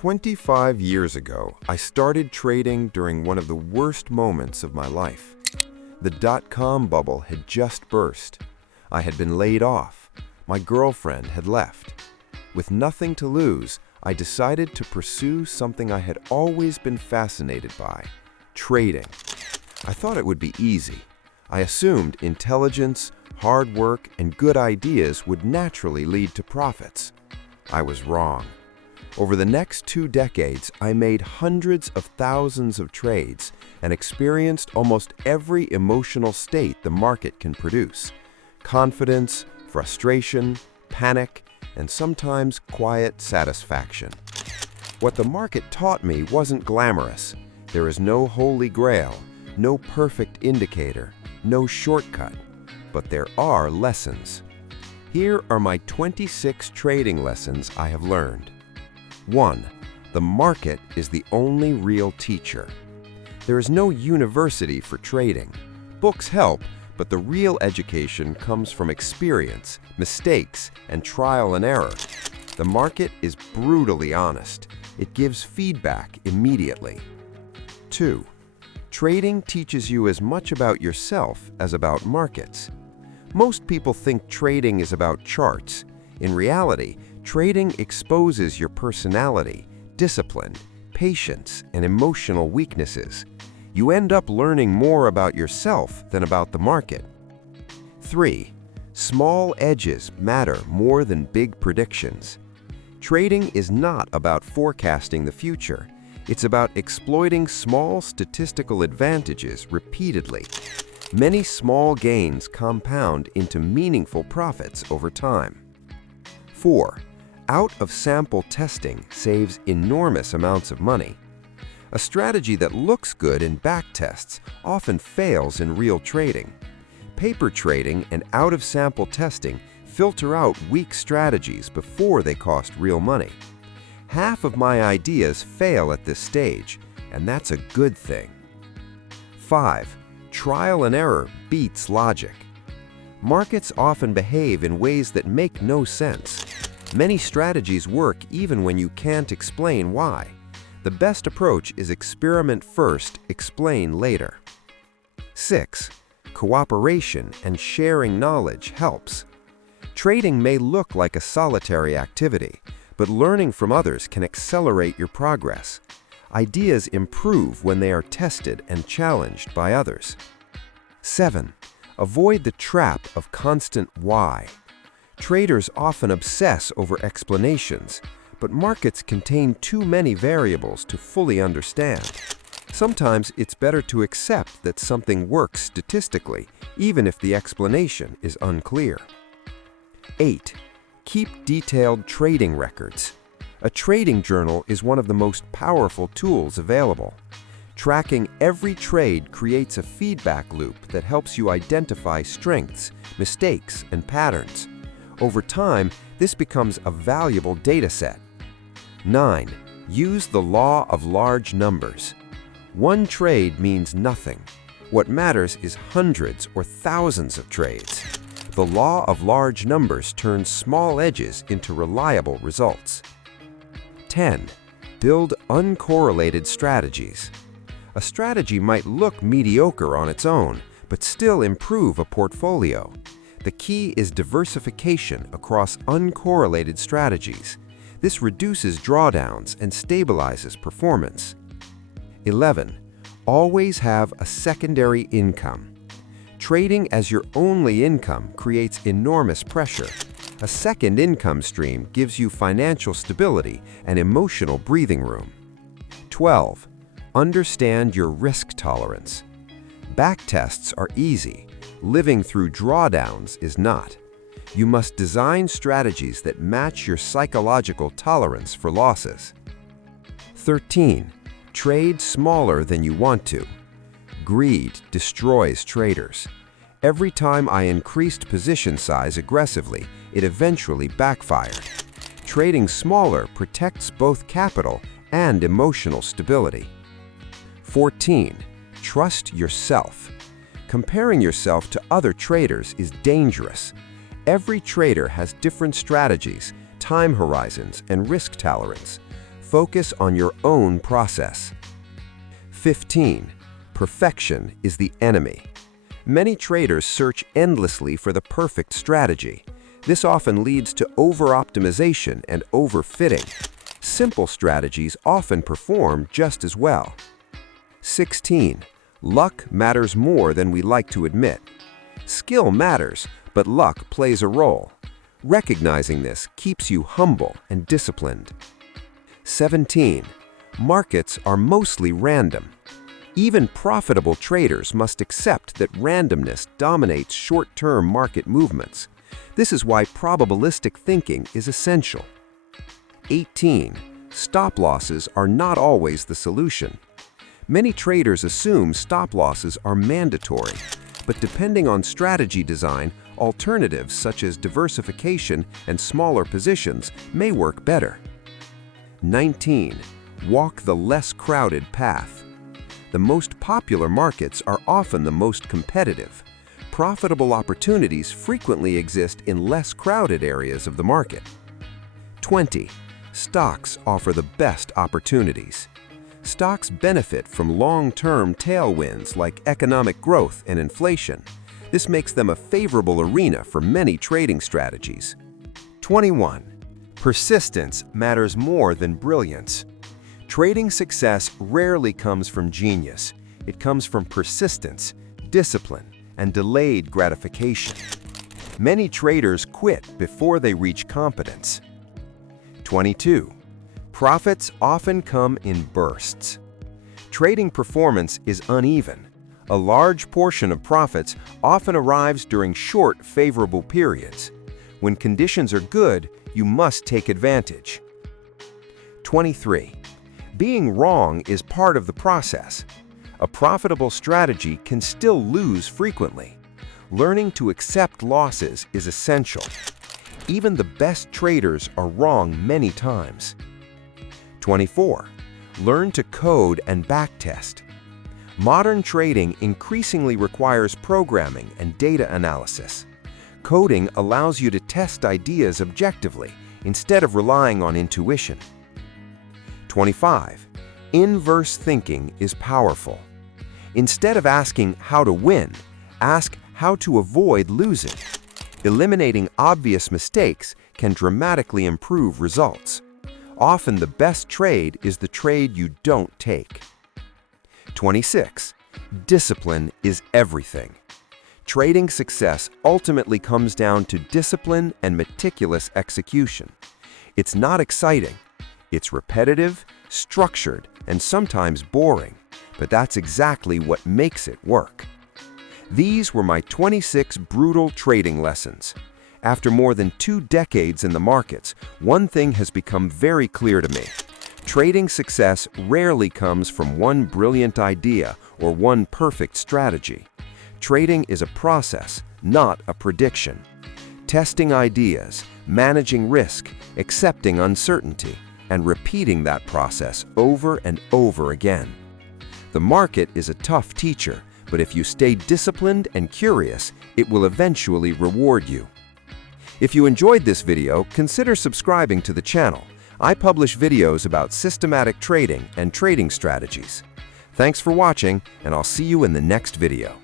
25 years ago, I started trading during one of the worst moments of my life. The dot-com bubble had just burst. I had been laid off. My girlfriend had left. With nothing to lose, I decided to pursue something I had always been fascinated by: trading. I thought it would be easy. I assumed intelligence, hard work, and good ideas would naturally lead to profits. I was wrong. Over the next 2 decades, I made hundreds of thousands of trades and experienced almost every emotional state the market can produce: confidence, frustration, panic, and sometimes quiet satisfaction. What the market taught me wasn't glamorous. There is no holy grail, no perfect indicator, no shortcut. But there are lessons. Here are my 26 trading lessons I have learned. 1. The market is the only real teacher. There is no university for trading. Books help, but the real education comes from experience, mistakes, and trial and error. The market is brutally honest. It gives feedback immediately. 2. Trading teaches you as much about yourself as about markets. Most people think trading is about charts. In reality, trading exposes your personality, discipline, patience, and emotional weaknesses. You end up learning more about yourself than about the market. 3. Small edges matter more than big predictions. Trading is not about forecasting the future. It's about exploiting small statistical advantages repeatedly. Many small gains compound into meaningful profits over time. 4. Out-of-sample testing saves enormous amounts of money. A strategy that looks good in backtests often fails in real trading. Paper trading and out-of-sample testing filter out weak strategies before they cost real money. Half of my ideas fail at this stage, and that's a good thing. 5. Trial and error beats logic. Markets often behave in ways that make no sense. Many strategies work even when you can't explain why. The best approach is experiment first, explain later. 6. Cooperation and sharing knowledge helps. Trading may look like a solitary activity, but learning from others can accelerate your progress. Ideas improve when they are tested and challenged by others. 7. Avoid the trap of constant why. Traders often obsess over explanations, but markets contain too many variables to fully understand. Sometimes it's better to accept that something works statistically, even if the explanation is unclear. 8. Keep detailed trading records. A trading journal is one of the most powerful tools available. Tracking every trade creates a feedback loop that helps you identify strengths, mistakes, and patterns. Over time, this becomes a valuable data set. 9. Use the law of large numbers. One trade means nothing. What matters is hundreds or thousands of trades. The law of large numbers turns small edges into reliable results. 10. Build uncorrelated strategies. A strategy might look mediocre on its own, but still improve a portfolio. The key is diversification across uncorrelated strategies. This reduces drawdowns and stabilizes performance. 11. Always have a secondary income. Trading as your only income creates enormous pressure. A second income stream gives you financial stability and emotional breathing room. 12. Understand your risk tolerance. Backtests are easy. Living through drawdowns is not. You must design strategies that match your psychological tolerance for losses. 13. Trade smaller than you want to. Greed destroys traders. Every time I increased position size aggressively, it eventually backfired. Trading smaller protects both capital and emotional stability. 14. Trust yourself. Comparing yourself to other traders is dangerous. Every trader has different strategies, time horizons, and risk tolerance. Focus on your own process. 15. Perfection is the enemy. Many traders search endlessly for the perfect strategy. This often leads to over-optimization and overfitting. Simple strategies often perform just as well. 16. Luck matters more than we like to admit. Skill matters, but luck plays a role. Recognizing this keeps you humble and disciplined. 17. Markets are mostly random. Even profitable traders must accept that randomness dominates short-term market movements. This is why probabilistic thinking is essential. 18. Stop losses are not always the solution. Many traders assume stop losses are mandatory, but depending on strategy design, alternatives such as diversification and smaller positions may work better. 19. Walk the less crowded path. The most popular markets are often the most competitive. Profitable opportunities frequently exist in less crowded areas of the market. 20. Stocks offer the best opportunities. Stocks benefit from long-term tailwinds like economic growth and inflation. This makes them a favorable arena for many trading strategies. 21. Persistence matters more than brilliance. Trading success rarely comes from genius. It comes from persistence, discipline, and delayed gratification. Many traders quit before they reach competence. 22. Profits often come in bursts. Trading performance is uneven. A large portion of profits often arrives during short, favorable periods. When conditions are good, you must take advantage. 23. Being wrong is part of the process. A profitable strategy can still lose frequently. Learning to accept losses is essential. Even the best traders are wrong many times. 24. Learn to code and backtest. Modern trading increasingly requires programming and data analysis. Coding allows you to test ideas objectively instead of relying on intuition. 25. Inverse thinking is powerful. Instead of asking how to win, ask how to avoid losing. Eliminating obvious mistakes can dramatically improve results. Often the best trade is the trade you don't take. 26. Discipline is everything. Trading success ultimately comes down to discipline and meticulous execution. It's not exciting. It's repetitive, structured, and sometimes boring, but that's exactly what makes it work. These were my 26 brutal trading lessons. After more than 2 decades in the markets, one thing has become very clear to me. Trading success rarely comes from one brilliant idea or one perfect strategy. Trading is a process, not a prediction. Testing ideas, managing risk, accepting uncertainty, and repeating that process over and over again. The market is a tough teacher, but if you stay disciplined and curious, it will eventually reward you. If you enjoyed this video, consider subscribing to the channel. I publish videos about systematic trading and trading strategies. Thanks for watching, and I'll see you in the next video.